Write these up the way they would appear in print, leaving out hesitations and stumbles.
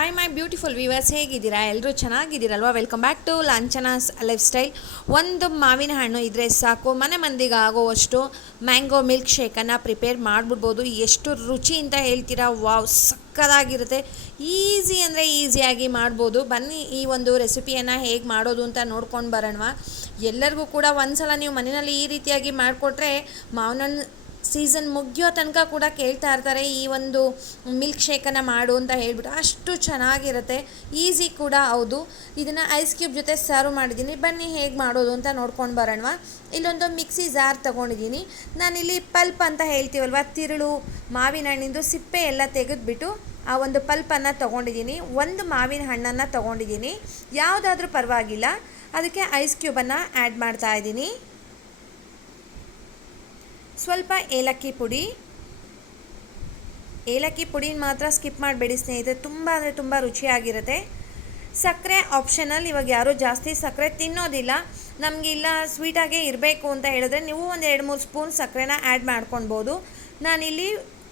ಮೈ beautiful viewers, ಹೇಗಿದ್ದೀರಾ? ಎಲ್ಲರೂ ಚೆನ್ನಾಗಿದ್ದೀರಲ್ವಾ? Welcome back to Lanchana's lifestyle. ಒಂದು ಮಾವಿನ ಹಣ್ಣು ಇದ್ದರೆ ಸಾಕು, ಮನೆ ಮಂದಿಗೆ ಆಗುವಷ್ಟು ಮ್ಯಾಂಗೋ ಮಿಲ್ಕ್ ಶೇಕನ್ನು ಪ್ರಿಪೇರ್ ಮಾಡಿಬಿಡ್ಬೋದು. ಎಷ್ಟು ರುಚಿ ಅಂತ ಹೇಳ್ತೀರಾ? ವಾವ್, ಸಕ್ಕತ್ತಾಗಿರುತ್ತೆ. ಈಸಿ ಅಂದರೆ ಈಸಿಯಾಗಿ ಮಾಡ್ಬೋದು. ಬನ್ನಿ ಈ ಒಂದು ರೆಸಿಪಿಯನ್ನು ಹೇಗೆ ಮಾಡೋದು ಅಂತ ನೋಡ್ಕೊಂಡು ಬರೋಣವಾ. ಎಲ್ಲರಿಗೂ ಕೂಡ ಒಂದ್ಸಲ ನೀವು ಮನೆಯಲ್ಲಿ ಈ ರೀತಿಯಾಗಿ ಮಾಡಿಕೊಟ್ರೆ ಮಾವಿನ ಹಣ್ಣು ಸೀಸನ್ ಮುಗಿಯೋ ತನಕ ಕೂಡ ಕೇಳ್ತಾ ಇರ್ತಾರೆ, ಈ ಒಂದು ಮಿಲ್ಕ್ ಶೇಕನ್ನು ಮಾಡು ಅಂತ ಹೇಳ್ಬಿಟ್ಟು. ಅಷ್ಟು ಚೆನ್ನಾಗಿರುತ್ತೆ, ಈಸಿ ಕೂಡ ಹೌದು. ಇದನ್ನು ಐಸ್ ಕ್ಯೂಬ್ ಜೊತೆ ಸರ್ವ್ ಮಾಡಿದ್ದೀನಿ. ಬನ್ನಿ ಹೇಗೆ ಮಾಡೋದು ಅಂತ ನೋಡ್ಕೊಂಡು ಬರೋಣವಾ. ಇಲ್ಲೊಂದು ಮಿಕ್ಸಿ ಜಾರ್ ತೊಗೊಂಡಿದ್ದೀನಿ. ನಾನಿಲ್ಲಿ ಪಲ್ಪ್ ಅಂತ ಹೇಳ್ತೀವಲ್ವ, ತಿರುಳು ಮಾವಿನ ಹಣ್ಣಿಂದು ಸಿಪ್ಪೆ ಎಲ್ಲ ತೆಗೆದುಬಿಟ್ಟು ಆ ಒಂದು ಪಲ್ಪನ್ನು ತೊಗೊಂಡಿದ್ದೀನಿ. ಒಂದು ಮಾವಿನ ಹಣ್ಣನ್ನು ತೊಗೊಂಡಿದ್ದೀನಿ, ಯಾವುದಾದ್ರೂ ಪರವಾಗಿಲ್ಲ. ಅದಕ್ಕೆ ಐಸ್ ಕ್ಯೂಬನ್ನು ಆ್ಯಡ್ ಮಾಡ್ತಾಯಿದ್ದೀನಿ. ಸ್ವಲ್ಪ ಏಲಕ್ಕಿ ಪುಡಿ. ಏಲಕ್ಕಿ ಪುಡಿನ ಮಾತ್ರ ಸ್ಕಿಪ್ ಮಾಡಬೇಡಿ ಸ್ನೇಹಿತರೆ, ತುಂಬ ಅಂದರೆ ತುಂಬ ರುಚಿಯಾಗಿರುತ್ತೆ. ಸಕ್ಕರೆ ಆಪ್ಷನಲ್. ಇವಾಗ ಯಾರೂ ಜಾಸ್ತಿ ಸಕ್ಕರೆ ತಿನ್ನೋದಿಲ್ಲ, ನಮಗೆ ಇಲ್ಲ ಸ್ವೀಟಾಗೇ ಇರಬೇಕು ಅಂತ ಹೇಳಿದ್ರೆ ನೀವು ಒಂದು 2-3 ಸ್ಪೂನ್ ಸಕ್ಕರೆನ ಆ್ಯಡ್ ಮಾಡ್ಕೊಳ್ಬೋದು. ನಾನಿಲ್ಲಿ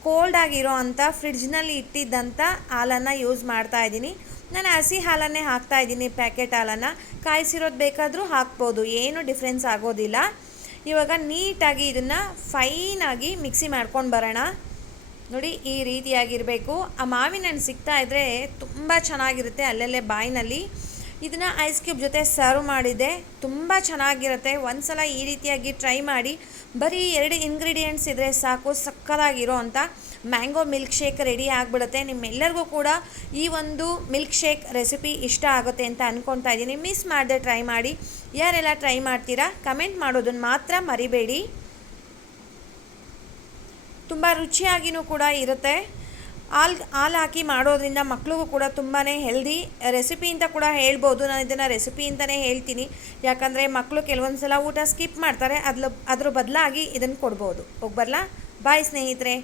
ಕೋಲ್ಡ್ ಆಗಿರೋ ಅಂಥ ಫ್ರಿಡ್ಜ್ನಲ್ಲಿ ಇಟ್ಟಿದ್ದಂಥ ಹಾಲನ್ನು ಯೂಸ್ ಮಾಡ್ತಾಯಿದ್ದೀನಿ. ನಾನು ಹಸಿ ಹಾಲನ್ನೇ ಹಾಕ್ತಾಯಿದ್ದೀನಿ, ಪ್ಯಾಕೆಟ್ ಹಾಲನ್ನು. ಕಾಯಿಸಿರೋದು ಬೇಕಾದರೂ ಹಾಕ್ಬೋದು, ಏನೂ ಡಿಫ್ರೆನ್ಸ್ ಆಗೋದಿಲ್ಲ. ಇವಾಗ ನೀಟಾಗಿ ಇದನ್ನು ಫೈನಾಗಿ ಮಿಕ್ಸಿ ಮಾಡ್ಕೊಂಡು ಬರೋಣ. ನೋಡಿ, ಈ ರೀತಿಯಾಗಿರಬೇಕು. ಆ ಮಾವಿನ ಹಣ್ಣು ಸಿಗ್ತಾ ಇದ್ದರೆ ತುಂಬ ಚೆನ್ನಾಗಿರುತ್ತೆ ಅಲ್ಲಲ್ಲೇ ಬಾಯಿನಲ್ಲಿ. ಇದನ್ನು ಐಸ್ ಕ್ಯೂಬ್ ಜೊತೆ ಸರ್ವ್ ಮಾಡಿದೆ, ತುಂಬ ಚೆನ್ನಾಗಿರುತ್ತೆ. ಒಂದು ಸಲ ಈ ರೀತಿಯಾಗಿ ಟ್ರೈ ಮಾಡಿ. ಬರೀ 2 ಇಂಗ್ರೀಡಿಯೆಂಟ್ಸ್ ಇದ್ದರೆ ಸಾಕು, ಸಕ್ಕತ್ತಾಗಿರೋ ಅಂಥ ಮ್ಯಾಂಗೋ ಮಿಲ್ಕ್ ಶೇಕ್ ರೆಡಿ ಆಗಿಬಿಡುತ್ತೆ. ನಿಮ್ಮೆಲ್ಲರಿಗೂ ಕೂಡ ಈ ಒಂದು ಮಿಲ್ಕ್ ಶೇಕ್ ರೆಸಿಪಿ ಇಷ್ಟ ಆಗುತ್ತೆ ಅಂತ ಅಂದ್ಕೊತಾ ಇದ್ದೀನಿ. ಮಿಸ್ ಮಾಡದೆ ಟ್ರೈ ಮಾಡಿ. ಯಾರೆಲ್ಲ ಟ್ರೈ ಮಾಡ್ತೀರಾ ಕಮೆಂಟ್ ಮಾಡೋದನ್ನು ಮಾತ್ರ ಮರಿಬೇಡಿ. ತುಂಬ ರುಚಿಯಾಗಿಯೂ ಕೂಡ ಇರುತ್ತೆ. ಹಾಲು ಹಾಕಿ ಮಾಡೋದ್ರಿಂದ ಮಕ್ಳಿಗೂ ಕೂಡ ತುಂಬಾ ಹೆಲ್ದಿ ರೆಸಿಪಿ ಅಂತ ಕೂಡ ಹೇಳ್ಬೋದು. ನಾನು ಇದನ್ನು ರೆಸಿಪಿ ಅಂತಲೇ ಹೇಳ್ತೀನಿ, ಯಾಕಂದರೆ ಮಕ್ಕಳು ಕೆಲವೊಂದು ಸಲ ಊಟ ಸ್ಕಿಪ್ ಮಾಡ್ತಾರೆ. ಅದ್ರ ಬದಲಾಗಿ ಇದನ್ನು ಕೊಡ್ಬೋದು. ಹೋಗ್ಬರಲಾ? ಬಾಯ್ ಸ್ನೇಹಿತರೆ.